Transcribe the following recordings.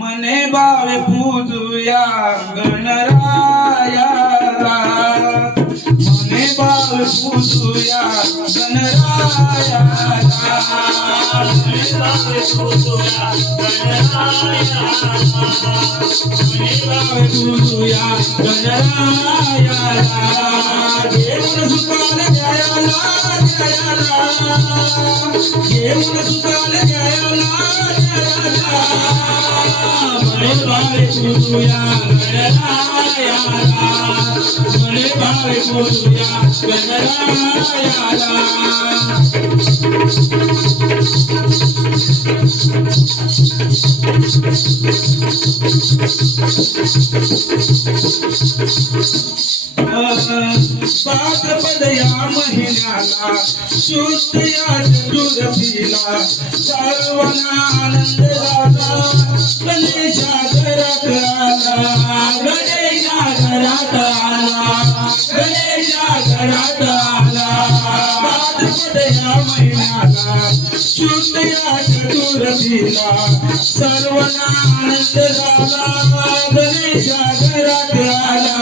मने बावे पूजूया गणरायाला मने बावे पूजूया गणरायाला मने बावे पूजूया गणरायाला जयाला जयाला देऊन सुखाल भाद्रपद या महिन्याला शुद्ध या चतुर्थीला सर्वांना आनंद झाला गणेशा घरात आला गणेशा घरात आला. गणेशा घरात या महिन्याला शुद्ध या चतुर्थीला सर्वांना आनंद झाला गणेशा घरात आला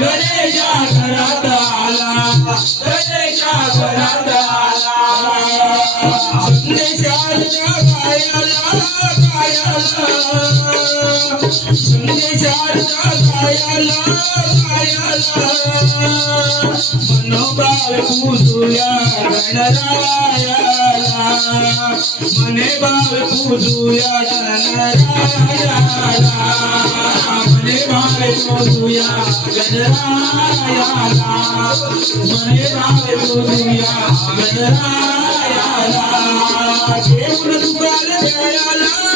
गणेशा घरात आला गणेशा घरात आला गायाला गायाला पूजूया गणरायाला मने बाळ पूजूया गणरायाला मने बाळ पूजूया गणरायाला. मने बाळ पूजूया गणरायाला देऊन तुकाल जयाला जयाला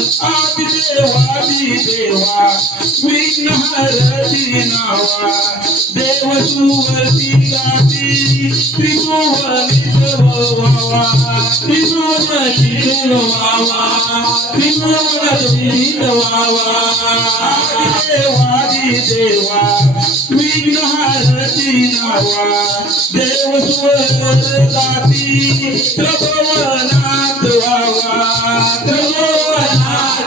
आदि देवादी देवा विघ्नहरती नावा देव सुवर्ती गाती त्रिभुवनी वावा त्रिभुवनी वावा त्रिभुवनी वावा। आदि देवादी देवा विघ्नहरती नावा देव सुवर्ती गाती वावा प्रभवनाथ वावा प्रभवनाथ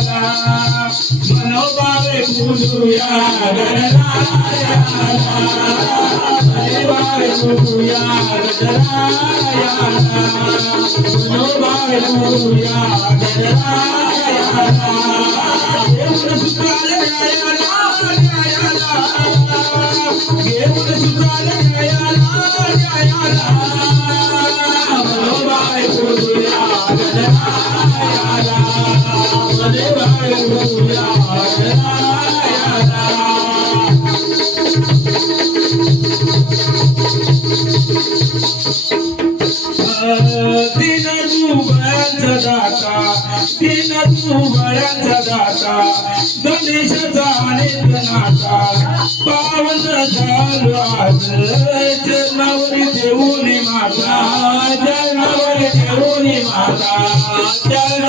सायाला सायाला धावून यावे सायाला सायाला मनोबाळ पूजूया गणरायाला मनोबाळ पूजूया गणरायाला मनोबाळ पूजूया गणरायाला मनोबाळ पूजूया गणरायाला देऊन सुखाल जयाला जयाला देऊन सुखाल दाता तू बळांचा दाता गणेश नाता पावन झालो आज चरणावरी माता चरणावरी माता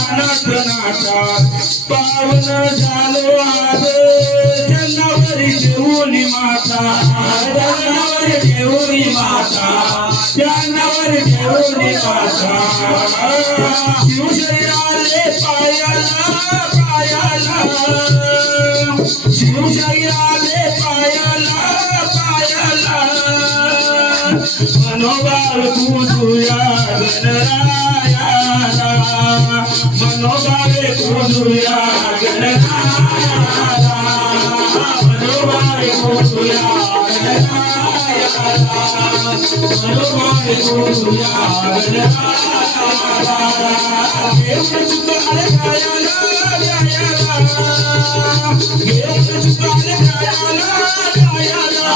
गणेशा पावन झालो आज. जनावरी देऊनी माता जनावरी देऊनी माता जनावरी देऊनी माता. शिवशरीराले पायाला पायाला. शिवशरीराले मनोबाळ पूजूया गणरायाला मनोबाळे पूजूया गणरायाला मनोबाळे पूजूया गणरायाला मनोभावे करूया घेऊन सुतार गायाला गायाला घेऊन सुतार गायाला गायाला मनोभावे करूया गणरायाला मनोभावे